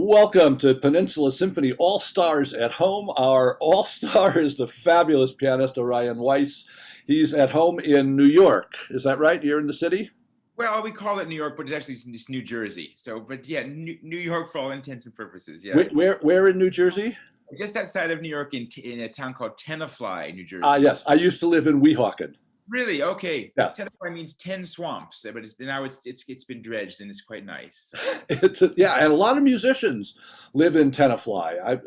Welcome to Peninsula Symphony All-Stars at Home. Our all-star is the fabulous pianist Orion Weiss. He's at home in New York. Is that right? You're in the city? Well, we call it New York, but it's actually just New Jersey. So, but yeah, New York for all intents and purposes. Yeah, Where in New Jersey? just outside of New York, in a town called Tenafly, New Ah, Jersey. yes. I used to live in Weehawken. Really? Okay. Yeah. Tenafly means 10 swamps, but now it's been dredged and it's quite nice. So, Yeah, and a lot of musicians live in Tenafly. I've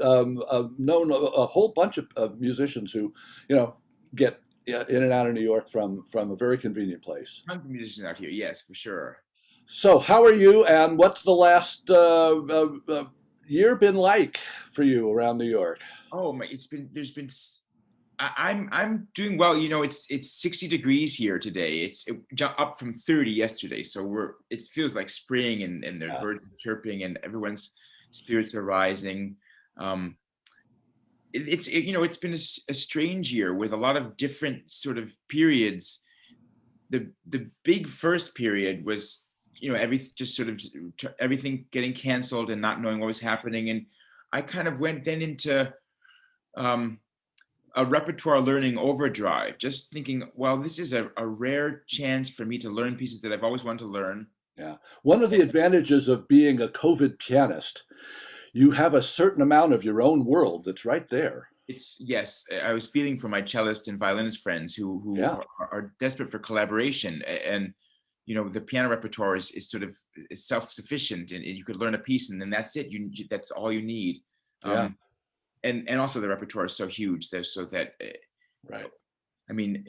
known a whole bunch of musicians who, you know, get in and out of New York from a very convenient place. tons of musicians out here. Yes, for sure. So, how are you, and what's the last year been like for you around New York? Oh my, I'm doing well. You know, it's 60 degrees here today. It jumped up from 30 yesterday. So it feels like spring, and the Yeah, birds are chirping and everyone's spirits are rising. Um, it's been a strange year with a lot of different sort of periods. The big first period was, everything getting canceled and not knowing what was happening, and I kind of went then into um, a repertoire learning overdrive, just thinking, well, this is a rare chance for me to learn pieces that I've always wanted to learn. yeah. One of the advantages of being a COVID pianist, you have a certain amount of your own world that's right there. It's Yes, I was feeling for my cellist and violinist friends who Yeah, are desperate for collaboration, and the piano repertoire is sort of is self-sufficient, and you could learn a piece and then that's it. That's all you need. yeah, um and also the repertoire is so huge there, so that right. I mean,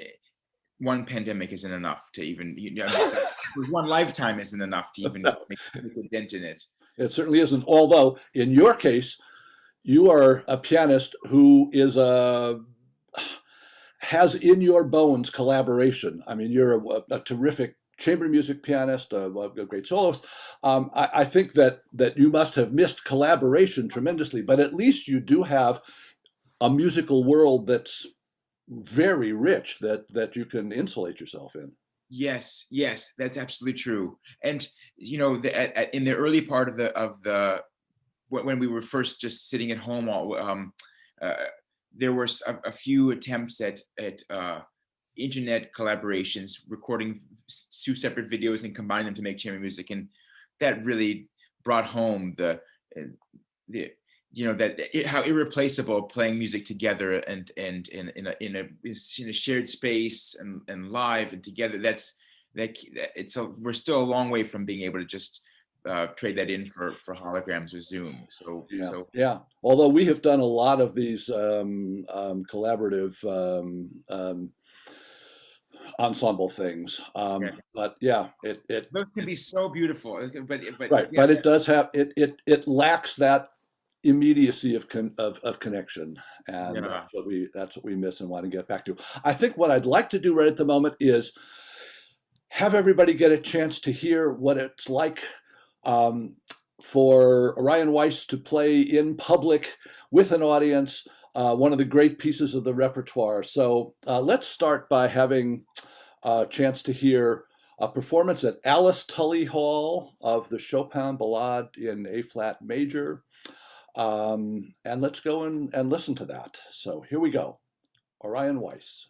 one pandemic isn't enough to even, I mean, one lifetime isn't enough to even make a dent in it. It certainly isn't. Although, in your case, you are a pianist who has in your bones collaboration. I mean, you're a terrific chamber music pianist, a great soloist. I think that you must have missed collaboration tremendously, but at least you do have a musical world that's very rich that you can insulate yourself in. Yes, yes, that's absolutely true. And in the early part of the when we were first just sitting at home, uh, there were a few attempts at internet collaborations, recording two separate videos and combine them to make chamber music, and that really brought home uh, the how irreplaceable playing music together and in a shared space and live and together. We're still a long way from being able to just trade that in for holograms with Zoom. So Yeah, so yeah. Although we have done a lot of these collaborative ensemble things, yeah, but yeah, it those can be so beautiful. But right. yeah, But it does have it lacks that immediacy of connection, and yeah. that's what we miss and want to get back to. I think what I'd like to do right at the moment is have everybody get a chance to hear what it's like um, for Orion Weiss to play in public with an audience, one of the great pieces of the repertoire. So let's start by having a chance to hear a performance at Alice Tully Hall of the Chopin Ballade in A flat major. And let's go and listen to that. So here we go. Orion Weiss.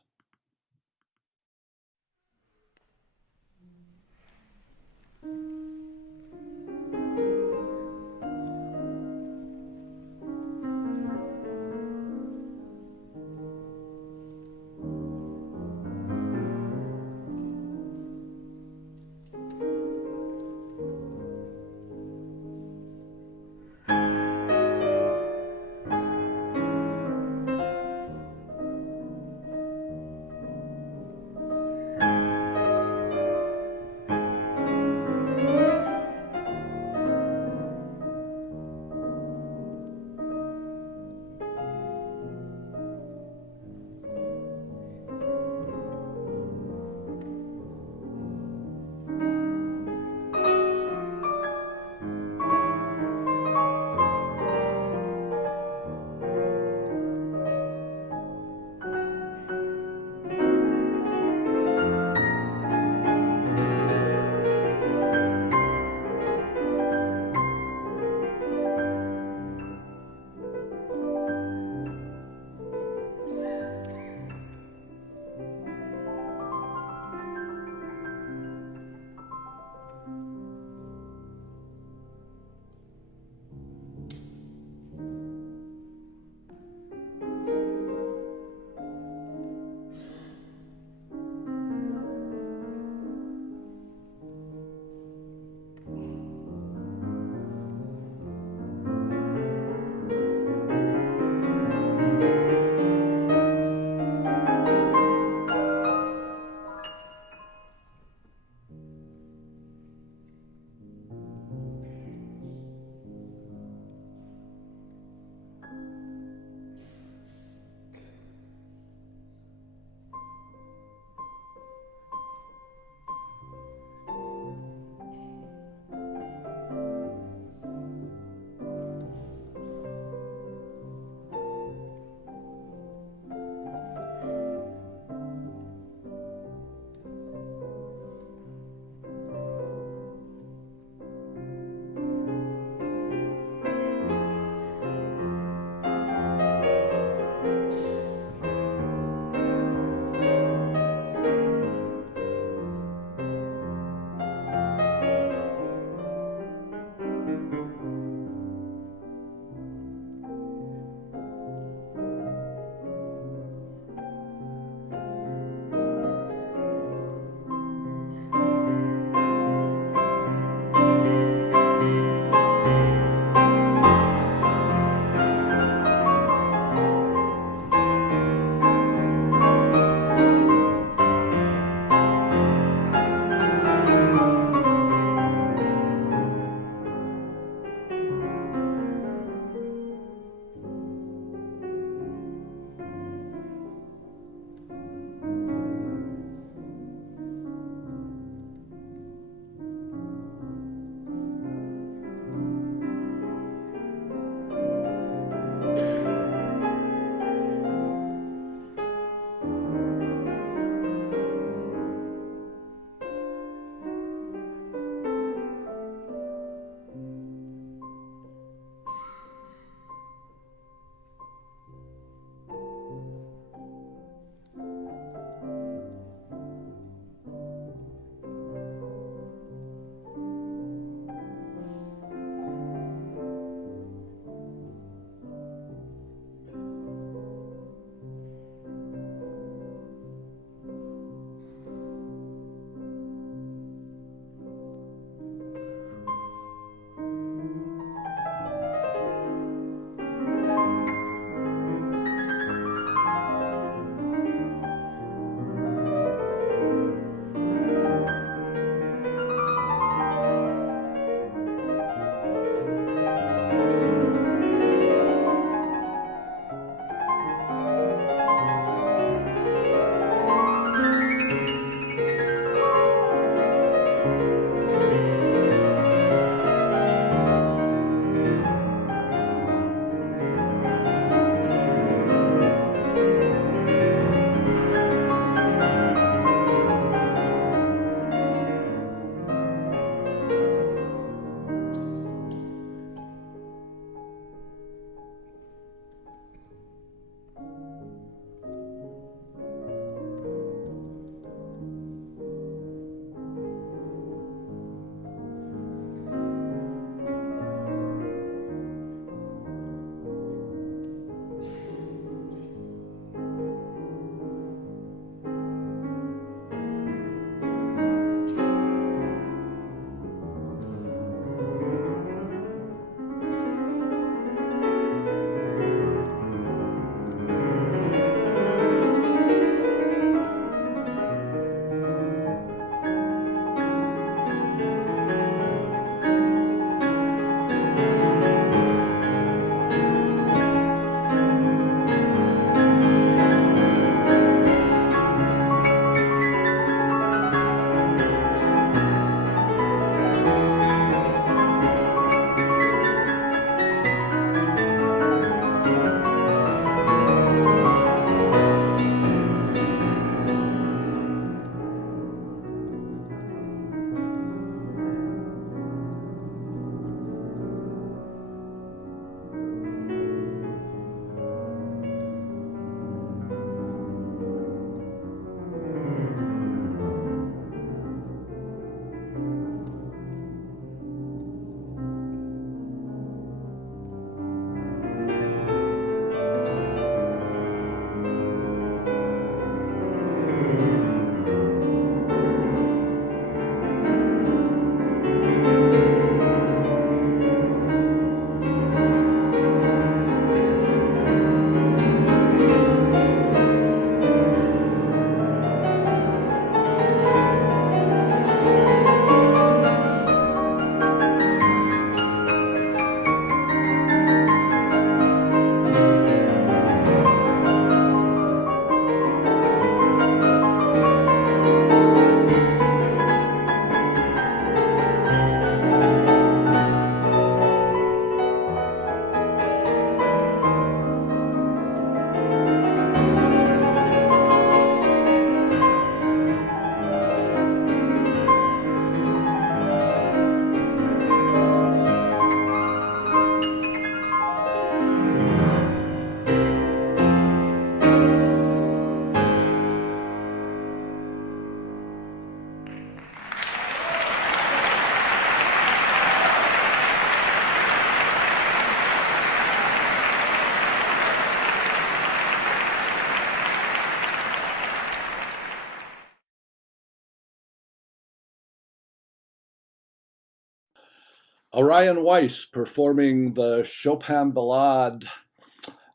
Orion Weiss performing the Chopin Ballade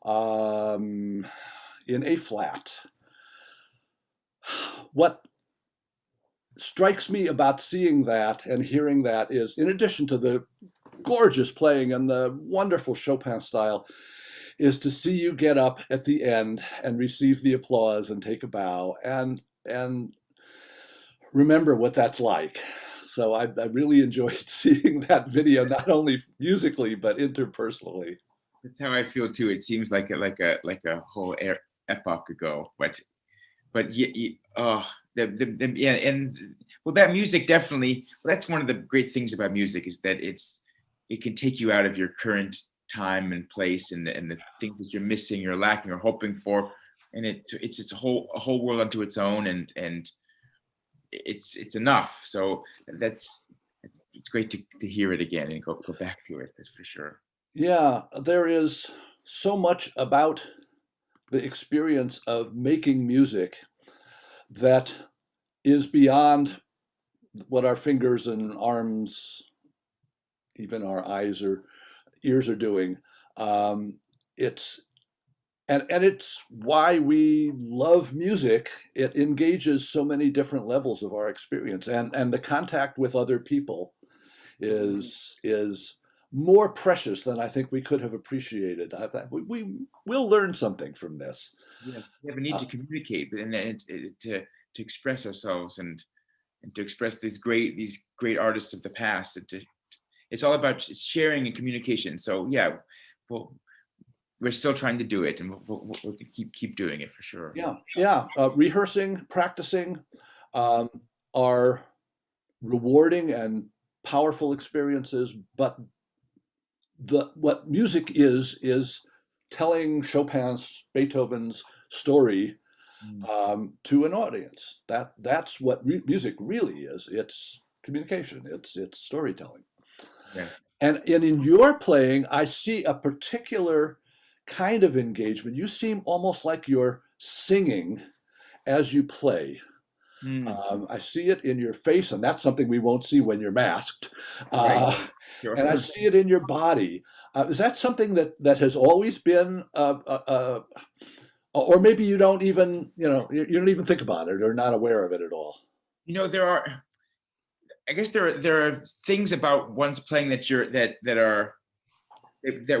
um, in A flat. What strikes me about seeing that and hearing that is, in addition to the gorgeous playing and the wonderful Chopin style, is to see you get up at the end and receive the applause and take a bow and remember what that's like. So I really enjoyed seeing that video, not only musically but interpersonally. That's how I feel too. It seems like a whole epoch ago, but yeah, and well, that music definitely. Well, that's one of the great things about music is that it can take you out of your current time and place and the things that you're missing, you're lacking, or hoping for, and it's a whole world unto its own, and it's enough. So that's it's great to hear it again and go back to it. That's for sure. Yeah, there is so much about the experience of making music that is beyond what our fingers and arms, even our eyes or ears are doing. It's and it's why we love music. It engages so many different levels of our experience, and the contact with other people is more precious than I think we could have appreciated. We will learn something from this. Yes, we have a need Uh, to communicate, and then to express ourselves and to express these great artists of the past. It's all about sharing and communication. So yeah, well, we're still trying to do it, and we'll keep doing it for sure. yeah, yeah. Rehearsing, practicing um, are rewarding and powerful experiences, but the what music is telling Chopin's, Beethoven's story Mm. to an audience. That's what music really is. It's communication. It's storytelling. Yes. And in your playing, I see a particular kind of engagement. You seem almost like you're singing as you play. Mm. I see it in your face, and that's something we won't see when you're masked. Right. Uh, and I Sure. see it in your body. Is that something that has always been, or maybe you don't even, you don't even think about it or not aware of it at all? There are, I guess there are things about one's playing that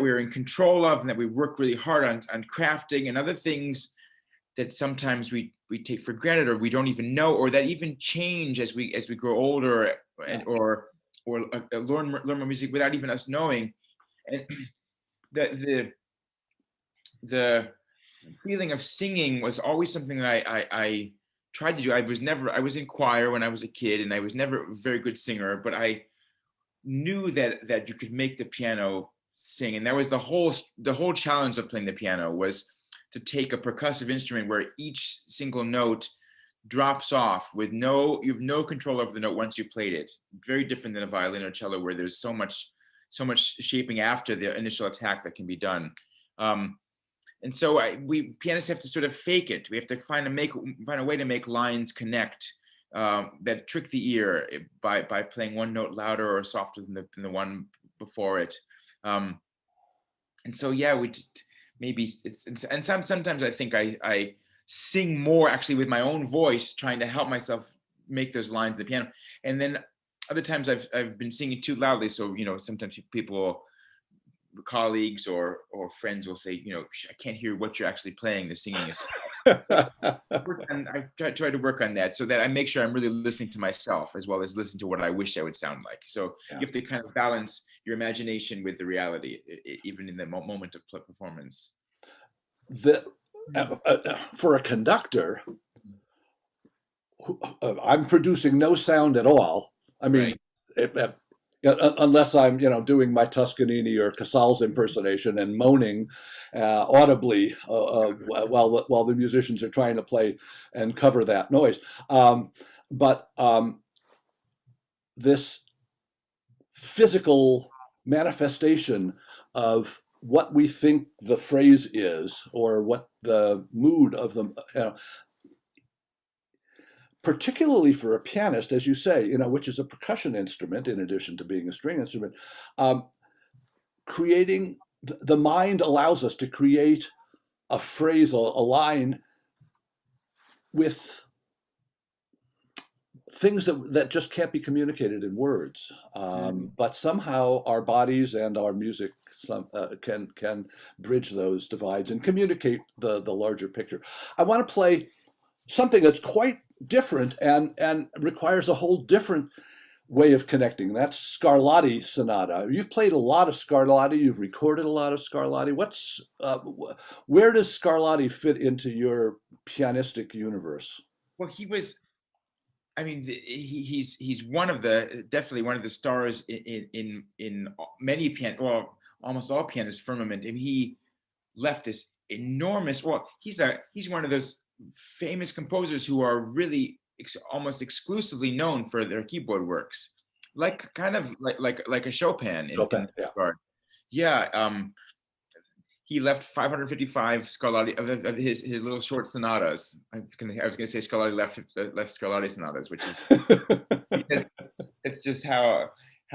we're in control of and that we work really hard on crafting, and other things that sometimes we take for granted, or we don't even know, or that even change as we grow older, Yeah. and or learn more music without even us knowing. And the the feeling of singing was always something that I tried to do. I was in choir when I was a kid, and I was never a very good singer, but I knew that you could make the piano sing. And that was the whole challenge of playing the piano, was to take a percussive instrument where each single note drops off with you have no control over the note once you played it. Very different than a violin or cello, where there's so much shaping after the initial attack that can be done. And so we pianists have to sort of fake it. We have to find a way to make lines connect, that trick the ear by playing one note louder or softer than the one before it. Um, and so yeah, maybe and sometimes I think I sing more actually with my own voice, trying to help myself make those lines to the piano. And then other times I've been singing too loudly, so sometimes people, colleagues or friends, will say, I can't hear what you're actually playing. The singing is. I try to work on that, so that I make sure I'm really listening to myself as well as listen to what I wish I would sound like. So Yeah. you have to kind of balance your imagination with the reality, even in the moment of performance. The, for a conductor, I'm producing no sound at all. I mean, Right. unless I'm, doing my Toscanini or Casal's impersonation and moaning audibly while the musicians are trying to play and cover that noise. But this physical manifestation of what we think the phrase is, or what the mood of the, particularly for a pianist, as you say, which is a percussion instrument in addition to being a string instrument, um, creating the mind allows us to create a phrase, a line with things that just can't be communicated in words. Mm. But somehow our bodies and our music can bridge those divides and communicate the larger picture. I want to play something that's quite different and requires a whole different way of connecting. That's Scarlatti Sonata. You've played a lot of Scarlatti. You've recorded a lot of Scarlatti. Where does Scarlatti fit into your pianistic universe? Well, he was. I mean, he's definitely one of the stars in many almost all pianist firmament. And he left this enormous. Well, he's one of those famous composers who are really almost exclusively known for their keyboard works, like kind of like a Chopin in Chopin, that yeah. regard. Yeah. He left 555 Scarlatti of his little short sonatas. I was gonna say Scarlatti left Scarlatti sonatas, which is because it's just how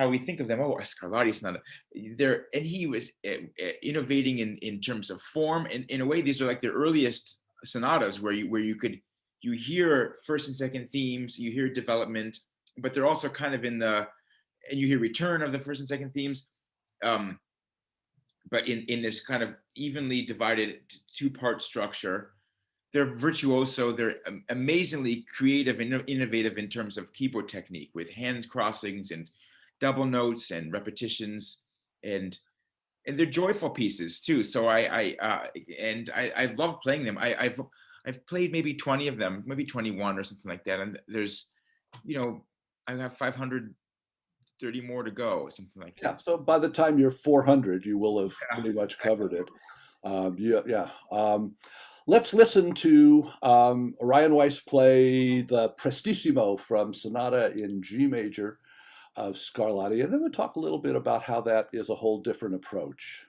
we think of them. Oh, a Scarlatti sonata. And he was innovating in terms of form, and in a way, these are like the earliest sonatas where you hear first and second themes, you hear development, but they're also kind of and you hear return of the first and second themes. But in this kind of evenly divided two-part structure. They're virtuoso. They're amazingly creative and innovative in terms of keyboard technique, with hand crossings and double notes and repetitions, and they're joyful pieces too. So I love playing them. I've played maybe 20 of them, maybe 21 or something like that. And there's, I have 530 more to go, or something like Yeah, that. so by the time you're 400, you will have Yeah, pretty much covered it. Yeah, yeah. Let's listen to Orion Weiss play the Prestissimo from Sonata in G major of Scarlatti, and then we'll talk a little bit about how that is a whole different approach.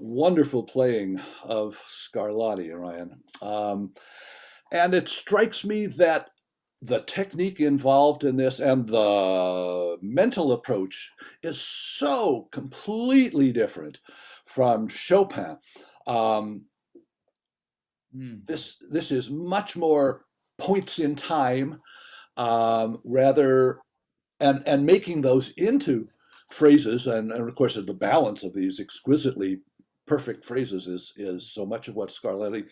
Wonderful playing of Scarlatti, Orion. And it strikes me that the technique involved in this and the mental approach is so completely different from Chopin. Um, this is much more points in time, rather, and making those into phrases, and of course the balance of these exquisitely perfect phrases is so much of what Scarlatti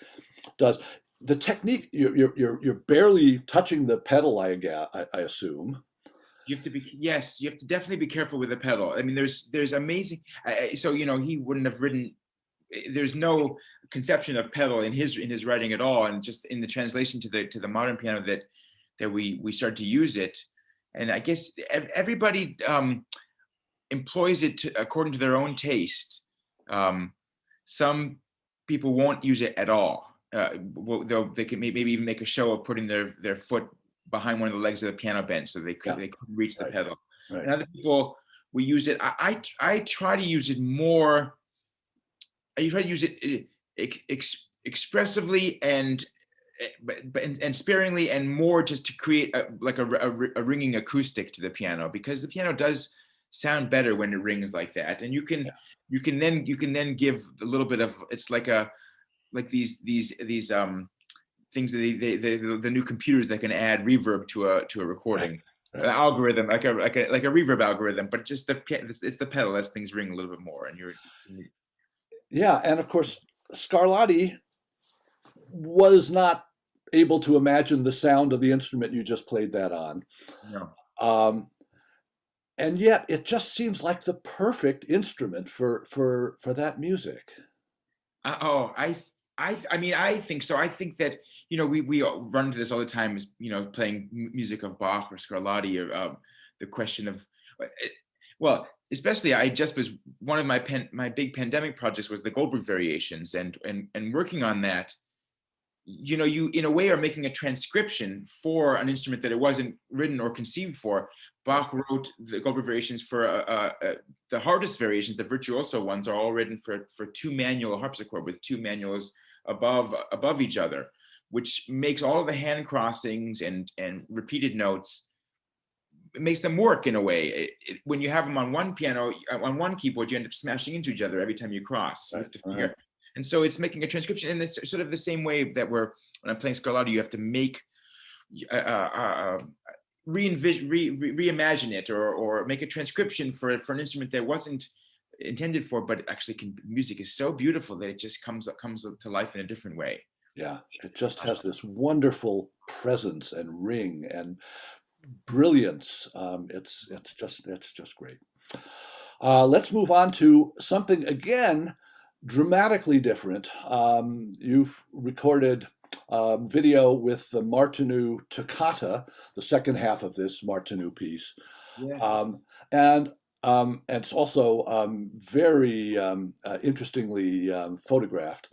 does. The technique, you're barely touching the pedal, I assume. You have to be, yes, you have to definitely be careful with the pedal. I mean, there's amazing. So he wouldn't have written. There's no conception of pedal in his writing at all, and just in the translation to the modern piano that we start to use it, and I guess everybody employs it according to their own taste. Some people won't use it at all. They can maybe even make a show of putting their foot behind one of the legs of the piano bench so they couldn't reach the pedal. Right. And other people, we use it. I try to use it more. I try to use it expressively and sparingly, and more just to create a ringing acoustic to the piano, because the piano does sound better when it rings like that. And you can then give a little bit of, it's like these things that the new computers that can add reverb to a recording. Right. An algorithm, like a reverb algorithm, but just it's the pedal lets things ring a little bit more, and yeah. And of course, Scarlatti was not able to imagine the sound of the instrument you just played that on. No. And yet it just seems like the perfect instrument for that music. I mean, I think so. I think that, we run into this all the time, is, playing music of Bach or Scarlatti, or the question of, well, especially I just was, one of my big pandemic projects was the Goldberg variations, and working on that, you know, you in a way are making a transcription for an instrument that it wasn't written or conceived for. Bach wrote the Goldberg variations for the hardest variations, the virtuoso ones, are all written for two manual harpsichord with two manuals above each other, which makes all of the hand crossings and repeated notes, it makes them work in a way. When you have them on one piano, on one keyboard, you end up smashing into each other every time you cross. You have to figure. And so it's making a transcription, and it's sort of the same way that when I'm playing Scarlatti, you have to make reimagine it or make a transcription for an instrument that wasn't intended for, but actually music is so beautiful that it just comes to life in a different way. Yeah, it just has this wonderful presence and ring and brilliance. It's just great. Let's move on to something again dramatically different. You've recorded video with the Martinu Toccata, the second half of this Martinu piece. Yes. And it's also very interestingly photographed.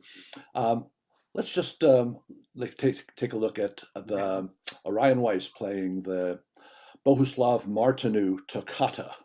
Let's just take a look at the Orion Weiss playing the Bohuslav Martinu Toccata.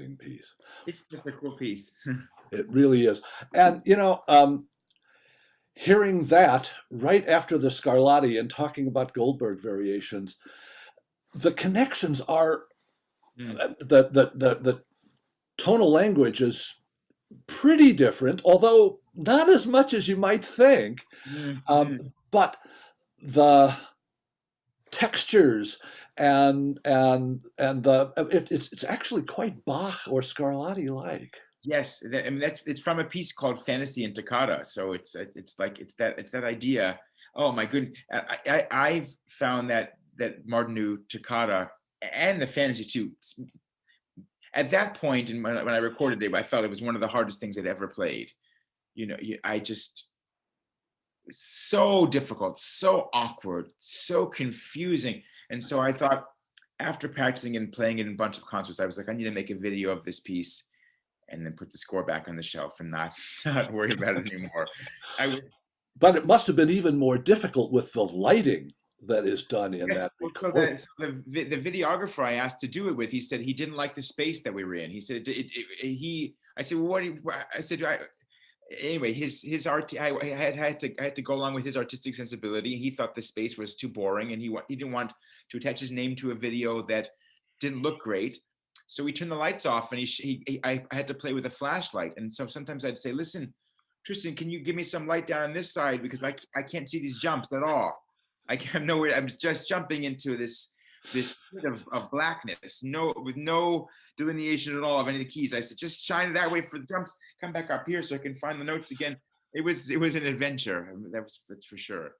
amazing piece. It's just a cool piece. It really is. And, hearing that right after the Scarlatti and talking about Goldberg variations, the connections are Mm, the tonal language is pretty different, although not as much as you might think. mm, Um, mm. but the textures and it's actually quite Bach or Scarlatti like. Yes, I mean it's from a piece called Fantasy and Toccata. So it's like it's that idea. Oh my goodness, I've found that Martinu Toccata and the Fantasy too. At that point, and when I recorded it, I felt it was one of the hardest things I'd ever played. I just so difficult, so awkward, so confusing. And so I thought, after practicing and playing it in a bunch of concerts, I was like, I need to make a video of this piece and then put the score back on the shelf and not not worry about it anymore. I was But it must have been even more difficult with the lighting that is done in yes, that well, recording. so the videographer I asked to do it with, he said he didn't like the space that we were in. He said I said, well, I said, anyway, his art. I had to go along with his artistic sensibility. He thought the space was too boring, and he didn't want to attach his name to a video that didn't look great. So we turned the lights off, and I had to play with a flashlight. And so sometimes I'd say, "Listen, Tristan, can you give me some light down on this side because I can't see these jumps at all. I can't know where I'm just jumping into this pit of blackness, with no delineation at all of any of the keys." I said, just shine it that way for the jumps, come back up here so I can find the notes again. It was an adventure. I mean, that's for sure.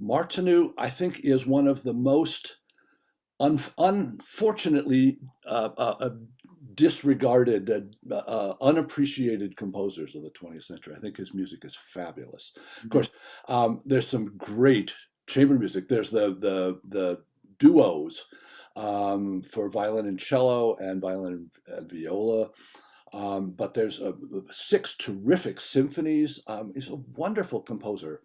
Martinu, I think, is one of the most unfortunately disregarded, unappreciated composers of the 20th century. I think his music is fabulous. Of Mhm. course, there's some great chamber music. There's the duos for violin and cello and violin and viola. But there's 6 terrific symphonies. He's a wonderful composer.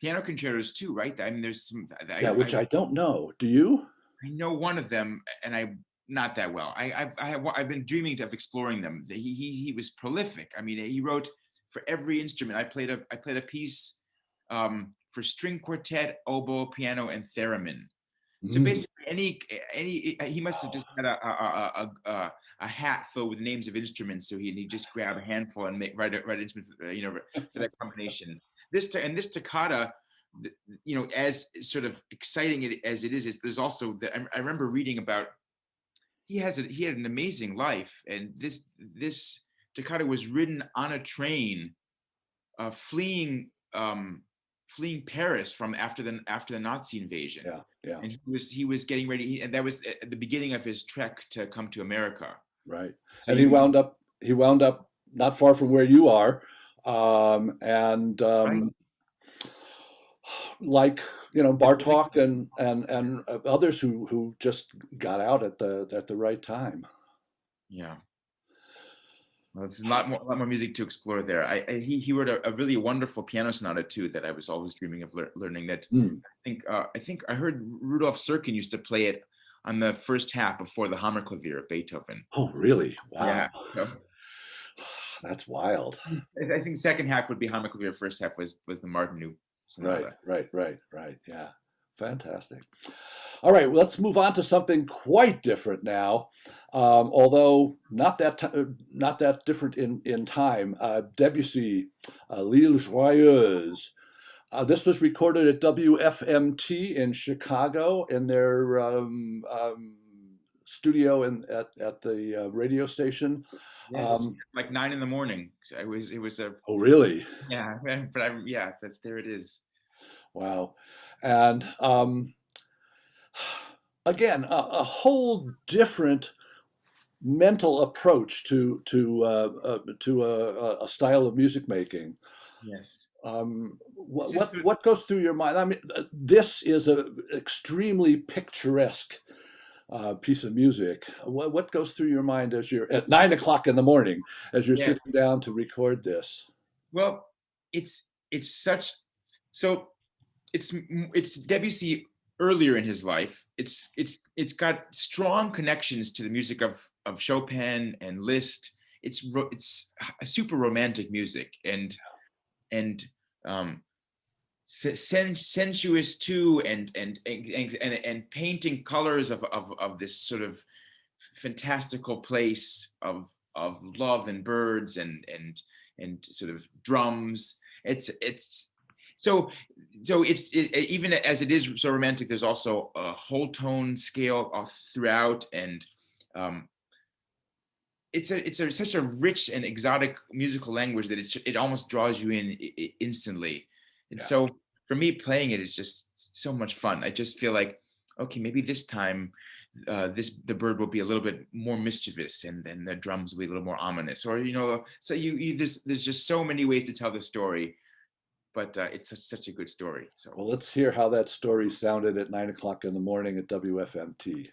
Piano concertos too, right? I mean, there's some. Yeah, which I don't know. Do you? I know one of them, and I not that well. I've been dreaming of exploring them. He was prolific. I mean, he wrote for every instrument. I played a piece for string quartet, oboe, piano, and theremin. So Mm. basically, any he must have just had a hat filled with names of instruments. So he just grab a handful and write instrument, for that combination. This toccata, as sort of exciting as it is, there's also I remember reading about he had an amazing life, and this toccata was written on a train, fleeing fleeing Paris from after the Nazi invasion, Yeah, yeah, and he was getting ready, and that was at the beginning of his trek to come to America. right. So And he wound up not far from where you are, and right, like Bartok and others who just got out at the right time. yeah. Well, it's a lot more music to explore there. He wrote a really wonderful piano sonata too that I was always dreaming of learning. That Mm. I think I heard Rudolf Serkin used to play it on the first half before the Hammerklavier of Beethoven. Oh, really? Wow, Yeah. So that's wild. I think second half would be Hammerklavier. First half was the Martinu Right, sonata. right, right, right. Yeah, fantastic. All right, well, let's move on to something quite different now, although not that different in time. Debussy, L'Île Joyeuse. This was recorded at WFMT in Chicago in their studio at the radio station. Yes, like 9 in the morning. So it was a Oh, really? yeah, but there it is. Wow. And again, a whole different mental approach to a style of music making. Yes. What This is what what goes through your mind? I mean, this is an extremely picturesque piece of music. What goes through your mind as you're at 9 o'clock in the morning as you're yes. sitting down to record this? Well, it's such so it's Debussy earlier in his life. It's got strong connections to the music of Chopin and Liszt. It's a super romantic music, and um, sensuous too, and painting colors of this sort of fantastical place of love and birds and sort of drums. It's so even as it is so romantic, there's also a whole tone scale off throughout, and um, it's such a rich and exotic musical language that it almost draws you in instantly. And Yeah. so for me, playing it is just so much fun. I just feel like, okay, maybe this time the bird will be a little bit more mischievous, and then the drums will be a little more ominous, or so there's just so many ways to tell the story, but it's such a good story. So Well, let's hear how that story sounded at 9 o'clock in the morning at WFMT.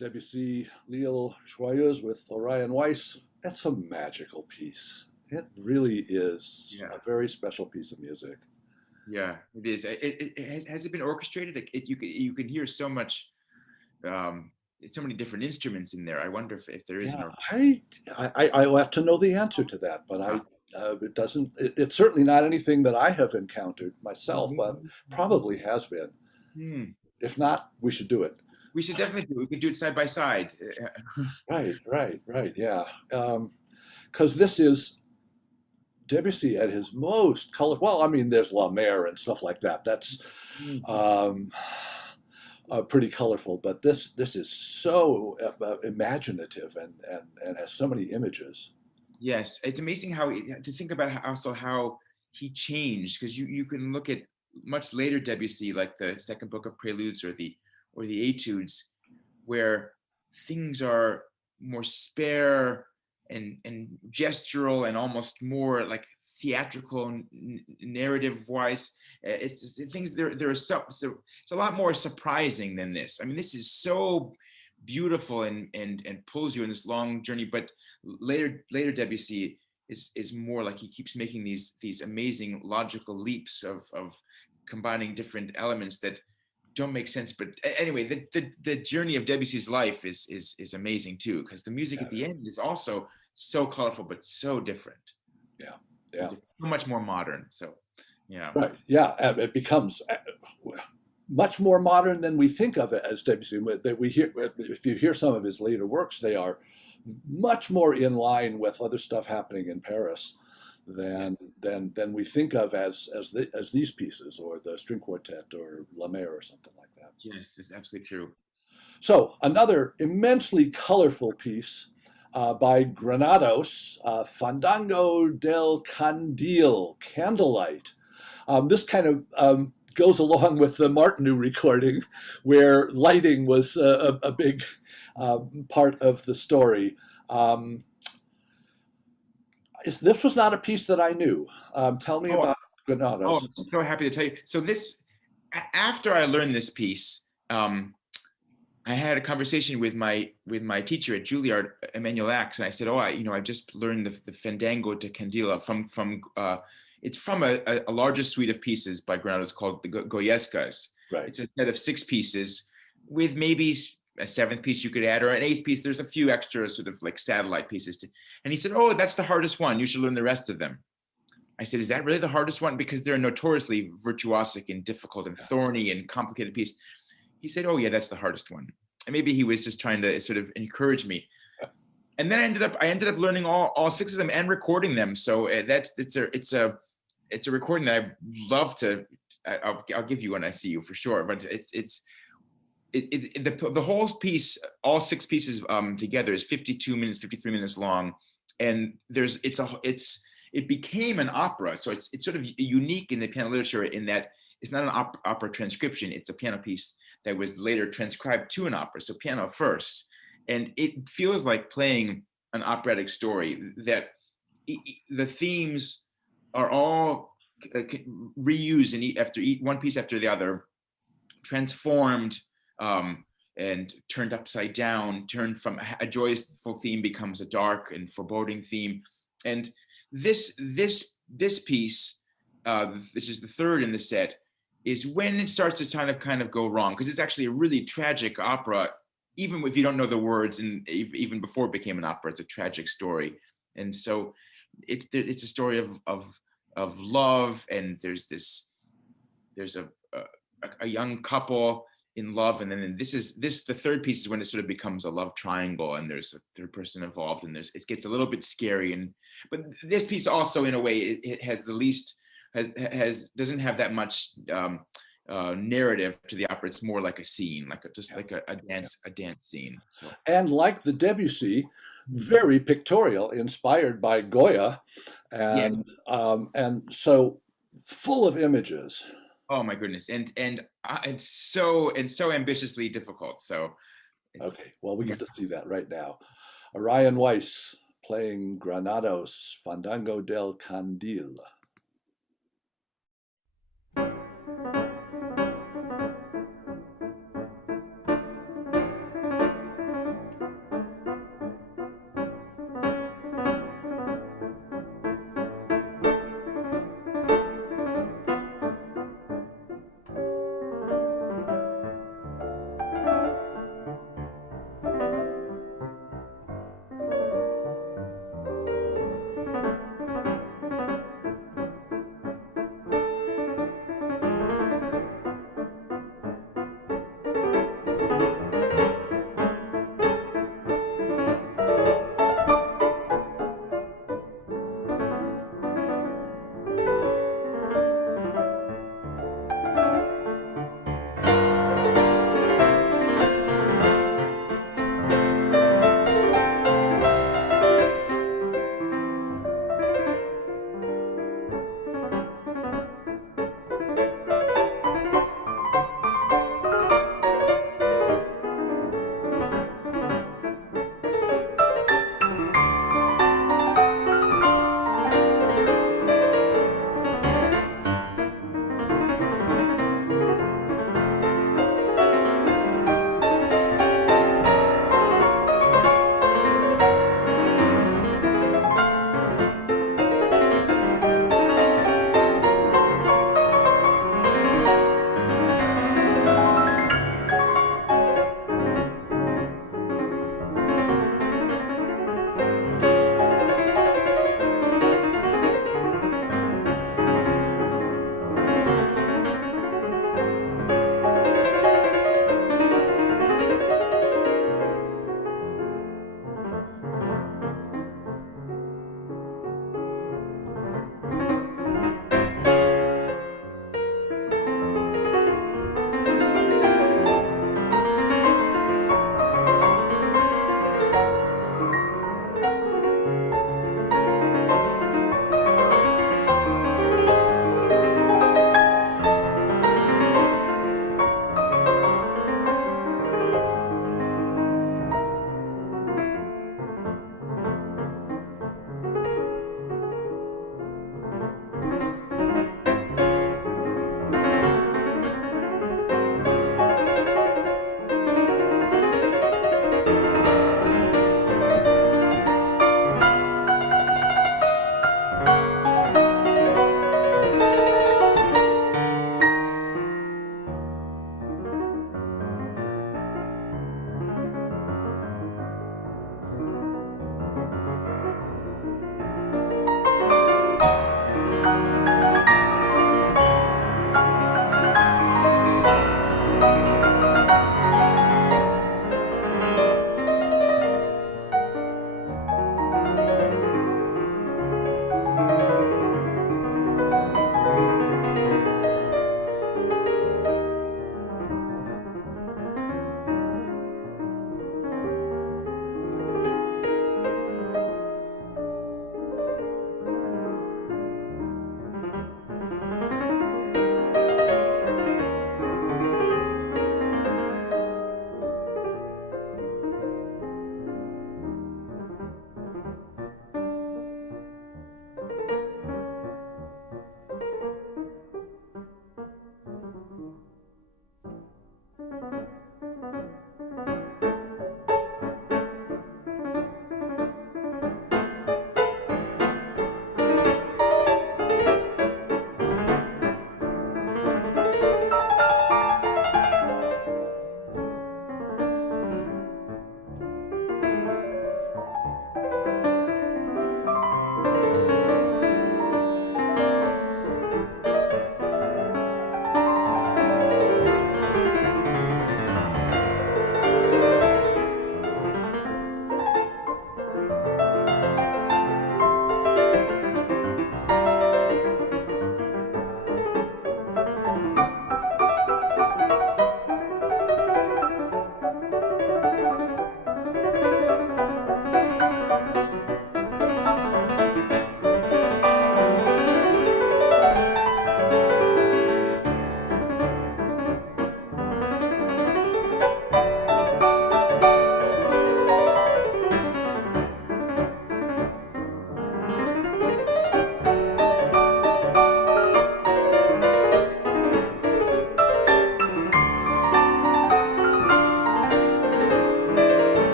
Debussy, L'Île Joyeuse with Orion Weiss. That's a magical piece. It really is Yeah. a very special piece of music. Yeah, it is. Has it been orchestrated? You can hear so much, um, so many different instruments in there. I wonder if there is an Yeah, orchestra. I will have to know the answer to that, but Huh. it doesn't. It's certainly not anything that I have encountered myself, but Mhm. probably has been. Hmm. If not, we should do it. We should definitely do it. We could do it side by side. Right. Yeah, because this is Debussy at his most colorful. Well, I mean, there's La Mer and stuff like that. That's Mhm. um, pretty colorful, but this is so imaginative and has so many images. Yes, it's amazing to think about also how he changed, because you can look at much later Debussy, like the second book of Preludes or the Etudes, where things are more spare and gestural and almost more like theatrical and narrative wise. Things there are so it's a lot more surprising than this. I mean, this is so beautiful and pulls you in this long journey, but later Debussy is more like he keeps making these amazing logical leaps of combining different elements that don't make sense. But anyway, the journey of Debussy's life is amazing too, because the music Yeah, at the end is also so colorful but so different, yeah, so yeah. different, so much more modern. So yeah. Right. Yeah, it becomes much more modern than we think of it as Debussy. That we hear, if you hear some of his later works, they are much more in line with other stuff happening in Paris than Yes. than we think of as these pieces or the string quartet or La Mer or something like that. Yes, that's absolutely true. So another immensely colorful piece by Granados, Fandango del Candil, Candlelight. This kind of goes along with the Martinu recording, where lighting was a big part of the story. Um, this was not a piece that I knew. Tell me Oh, about oh, Granados. I'm so happy to tell you. So after I learned this piece, I had a conversation with my teacher at Juilliard, Emmanuel Axe, and I said, "Oh, I've just learned the Fandango de Candila from it's from a larger suite of pieces by Granados called the Goyescas. Right. It's a set of 6 pieces with maybe a seventh piece you could add or an eighth piece. There's a few extra sort of like satellite pieces." And he said, "Oh, that's the hardest one. You should learn the rest of them." I said, "Is that really the hardest one? Because they're notoriously virtuosic and difficult and thorny and complicated piece." He said, "Oh yeah, that's the hardest one." And maybe he was just trying to sort of encourage me. And then I ended up learning all 6 of them and recording them. So it's a recording that I love to. I'll give you when I see you for sure. But the whole piece, all 6 pieces together is 52 minutes, 53 minutes long, and it became an opera. So it's sort of unique in the piano literature in that it's not an opera transcription. It's a piano piece that was later transcribed to an opera. So piano first, and it feels like playing an operatic story. That the themes are all reused after one piece after the other, transformed, um, and turned upside down, turned from a joyful theme becomes a dark and foreboding theme. And this piece, which is the third in the set, is when it starts to kind of go wrong, because it's actually a really tragic opera, even if you don't know the words, and even before it became an opera, it's a tragic story. And so it's a story of love, and there's a young couple in love, and then the third piece is when it sort of becomes a love triangle, and there's a third person involved, and it gets a little bit scary. But this piece also, in a way, it has the least doesn't have that much narrative to the opera. It's more like a scene, just like a dance scene. So And like the Debussy, very pictorial, inspired by Goya, yeah. and so full of images. Oh my goodness, and it's so ambitiously difficult. So Okay, well, we yeah. get to see that right now. Orion Weiss playing Granados, Fandango del Candil.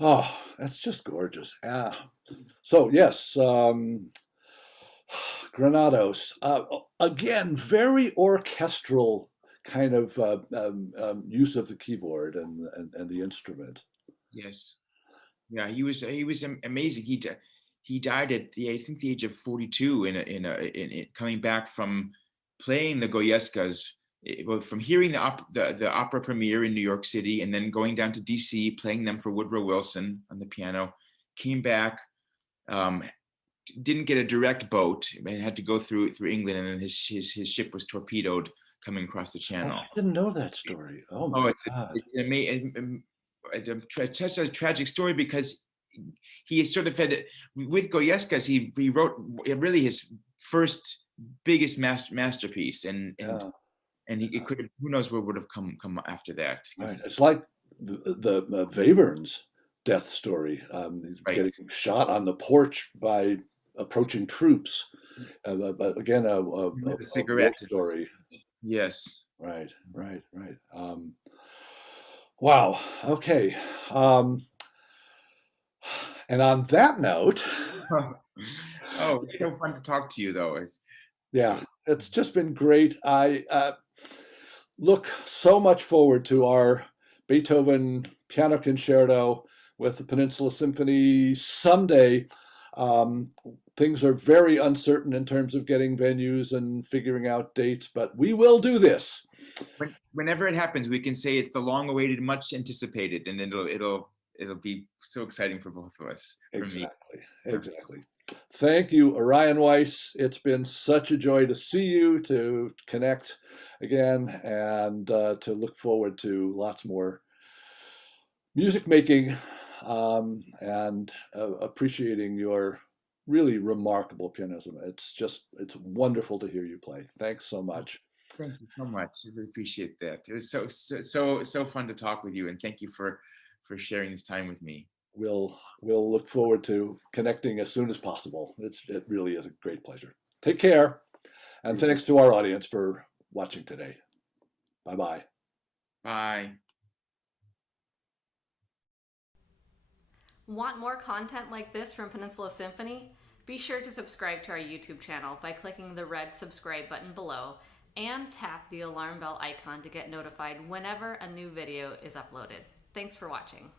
Oh, that's just gorgeous. Yeah. So yes, Granados. Again, very orchestral kind of use of the keyboard and the instrument. Yes. Yeah, he was amazing. He died at I think the age of 42 in coming back from playing the Goyescas, well, from hearing the opera premiere in New York City and then going down to DC, playing them for Woodrow Wilson on the piano. Came back, um, didn't get a direct boat and had to go through England, and then his ship was torpedoed coming across the Oh, channel. I didn't know that story. Oh Oh, my God. it's amazing. Such a tragic story because he sort of had with Goyescas. He wrote really his first biggest masterpiece, Yeah, and it could have, who knows what would have come after that. right. 'Cause- It's like the Webern's death story. He's right, getting shot on the porch by approaching troops. But again, with a a real cigarette. story. Yes. Right, right, right. Wow. Okay. Um, and on that note, Oh, it's so fun to talk to you, though. It's yeah, really it's just been great. I look so much forward to our Beethoven Piano Concerto with the Peninsula Symphony someday. Um, Things are very uncertain in terms of getting venues and figuring out dates, but we will do this. whenever it happens, we can say it's the long-awaited, much anticipated, and it'll be so exciting for both of us. For me. Exactly, exactly. Thank you, Orion Weiss. It's been such a joy to see you, to connect again, and to look forward to lots more music making and appreciating your really remarkable pianism. It's wonderful to hear you play. Thanks so much. Thank you so much. I really appreciate that. It was so fun to talk with you, and thank you for sharing this time with me. We'll look forward to connecting as soon as possible. It really is a great pleasure. Take care, and thanks to our audience for watching today. Bye bye. Bye. Want more content like this from Peninsula Symphony? Be sure to subscribe to our YouTube channel by clicking the red subscribe button below and tap the alarm bell icon to get notified whenever a new video is uploaded. Thanks for watching.